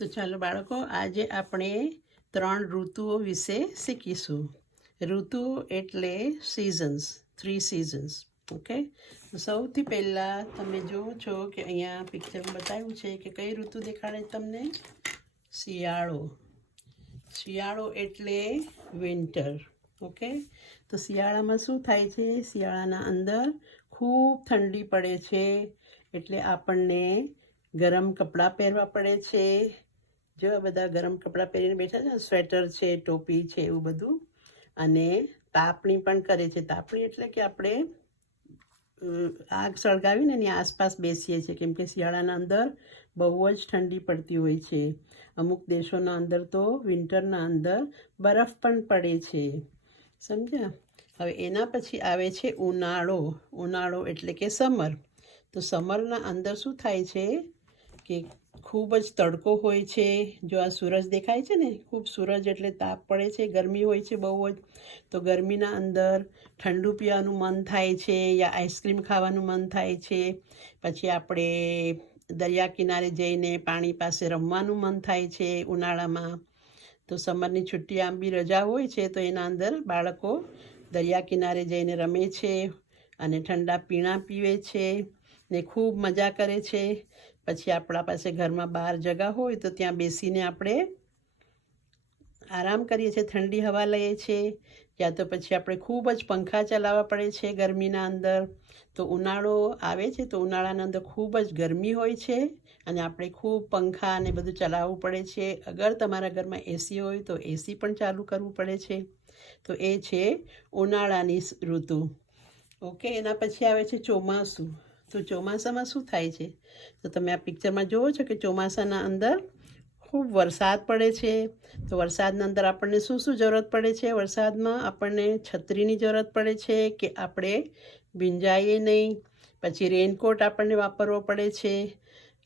તો ચાલો બાળકો, આજે આપણે 3 ઋતુઓ વિશે શીખીશું. ઋતુઓ એટલે સિઝન્સ, 3 સિઝન્સ. ઓકે, સૌથી પહેલાં તમે જુઓ છો કે અહીંયા પિક્ચરમાં બતાવ્યું છે કે કઈ ઋતુ દેખાડે તમને? શિયાળો. શિયાળો એટલે વિન્ટર. ઓકે, તો શિયાળામાં શું થાય છે? શિયાળાના અંદર ખૂબ ઠંડી પડે છે, એટલે આપણને ગરમ કપડાં પહેરવા પડે છે. જો બધા ગરમ કપડાં પહેરીને બેઠા છે, સ્વેટર છે, ટોપી છે, એવું બધું. અને તાપણી પણ કરે છે. તાપણી એટલે કે આપણે આગ સળગાવીને એની આસપાસ બેસીએ છીએ, કેમ કે શિયાળાના અંદર બહુ જ ઠંડી પડતી હોય છે. અમુક દેશોના અંદર તો વિન્ટરના અંદર બરફ પણ પડે છે. સમજ્યા? હવે એના પછી આવે છે ઉનાળો. ઉનાળો એટલે કે સમર. તો સમરના અંદર શું થાય છે કે ખૂબ જ તડકો હોય છે. જો આ સૂરજ દેખાય છે ને, ખૂબ સૂરજ એટલે તાપ પડે છે, ગરમી હોય છે બહુ જ. તો ગરમીના અંદર ઠંડુ પીવાનું મન થાય છે, યા આઈસ્ક્રીમ ખાવાનું મન થાય છે. પછી આપણે દરિયા કિનારે જઈને પાણી પાસે રમવાનું મન થાય છે ઉનાળામાં. તો સમરની છુટ્ટી આંબી રજા હોય છે, તો એના અંદર બાળકો દરિયા કિનારે જઈને રમે છે અને ઠંડા પીણા પીવે છે ને ખૂબ મજા કરે છે. પછી આપણા પાસે ઘરમાં બહાર જગા હોય તો ત્યાં બેસીને આપણે આરામ કરીએ છીએ, ઠંડી હવા લઈએ છીએ. યા તો પછી આપણે ખૂબ જ પંખા ચલાવવા પડે છે ગરમીના અંદર. તો ઉનાળો આવે છે તો ઉનાળાના અંદર ખૂબ જ ગરમી હોય છે અને આપણે ખૂબ પંખા અને બધું ચલાવવું પડે છે. અગર તમારા ઘરમાં એસી હોય તો એસી પણ ચાલુ કરવું પડે છે. તો એ છે ઉનાળાની ઋતુ. ઓકે, એના પછી આવે છે ચોમાસું. તો ચોમાસામાં શું થાય છે? તો તમે આ પિક્ચરમાં જુઓ છો કે ચોમાસાના અંદર ખૂબ વરસાદ પડે છે. તો વરસાદના અંદર આપણને શું શું જરૂરત પડે છે? વરસાદમાં આપણને છત્રીની જરૂરત પડે છે કે આપણે ભીંજાઈએ નહીં. પછી રેનકોટ આપણને વાપરવો પડે છે.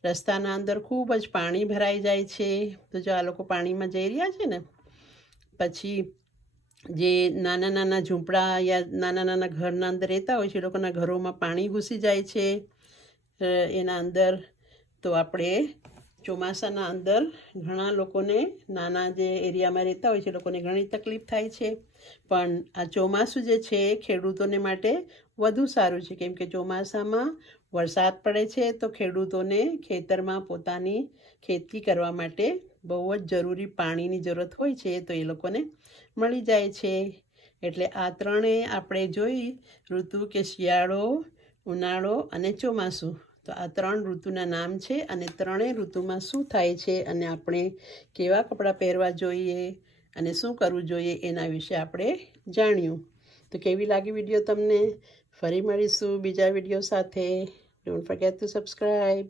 રસ્તાના અંદર ખૂબ જ પાણી ભરાઈ જાય છે. તો જો આ લોકો પાણીમાં જઈ રહ્યા છે ને, પછી જે નાના નાના ઝૂંપડા યા નાના નાના ઘરના અંદર રહેતા હોય છે, એ લોકોના ઘરોમાં પાણી ઘૂસી જાય છે એના અંદર. તો આપણે ચોમાસાના અંદર ઘણા લોકોને, નાના જે એરિયામાં રહેતા હોય છે એ લોકોને ઘણી તકલીફ થાય છે. પણ આ ચોમાસું જે છે ખેડૂતોને માટે વધુ સારું છે, કેમ કે ચોમાસામાં વરસાદ પડે છે તો ખેડૂતોને ખેતરમાં પોતાની ખેતી કરવા માટે બહુ જ જરૂરી પાણીની જરૂરત હોય છે, તો એ લોકોને મળી જાય છે. એટલે આ ત્રણેય આપણે જોઈ ઋતુ કે શિયાળો, ઉનાળો અને ચોમાસું. તો આ 3 ઋતુના નામ છે અને ત્રણેય ઋતુમાં શું થાય છે અને આપણે કેવા કપડાં પહેરવા જોઈએ અને શું કરવું જોઈએ એના વિશે આપણે જાણ્યું. તો કેવી લાગી વિડીયો તમને? ફરી મળીશું બીજા વિડીયો સાથે. Don't forget two subscribe.